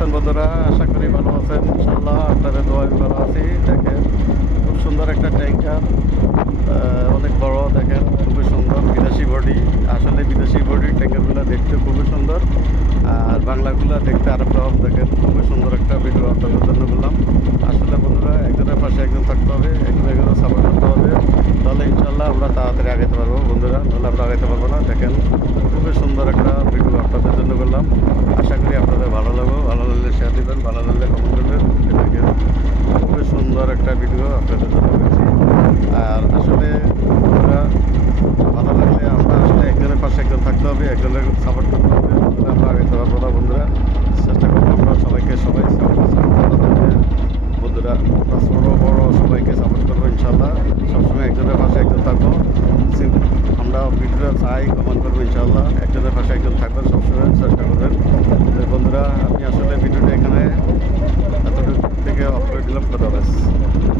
আছেন বন্ধুরা? আশা করি ভালো আছেন ইনশাল্লাহ। আপনাদের দোয়ায় ভালো আছি। দেখেন খুব সুন্দর একটা ট্যাঙ্কার, অনেক বড়। দেখেন খুবই সুন্দর বিদেশি বডি। আসলে বিদেশি বডি ট্যাঙ্কারগুলো দেখতে খুবই সুন্দর, আর বাংলাগুলো দেখতে আরো রকম। দেখেন খুবই সুন্দর একটা ভিডিও আপনাদের জন্য বললাম। আসলে বন্ধুরা, একজনের পাশে একজন থাকতে হবে, একজন একজনের সাপোর্ট করতে হবে, তাহলে ইনশাল্লাহ আমরা তাড়াতাড়ি আগাইতে পারবো বন্ধুরা, নাহলে আমরা আগাইতে পারবো না। দেখেন খুবই সুন্দর একটা ভিডিও আপনাদের জন্য করলাম। আশা করি আপনাদের ভালো লাগবে। ভালো লাগলে শেয়ার দিবেন, ভালো লাগলে কমেন্ট করবেন। দেখেন খুবই সুন্দর একটা ভিডিও আপনাদের জন্য করেছি। আর আসলে বন্ধুরা, ভালো লাগলে আমরা আসলে একজনের পাশে একজন থাকতে হবে, একজনের সাপোর্ট করতে হবে, তাহলে আমরা আগাইতে পারবো না বন্ধুরা। চেষ্টা করবো আমরা সবাইকে বন্ধুরা, বড় বড় সবাইকে সাপোর্ট করবো ইনশাল্লাহ। সবসময় একজনের পাশে একজন থাকবো। আমরা ভিডিও চাই, কমেন্ট করবো ইনশাল্লাহ। একজনের পাশে একজন থাকবেন সবসময় চেষ্টা করবো।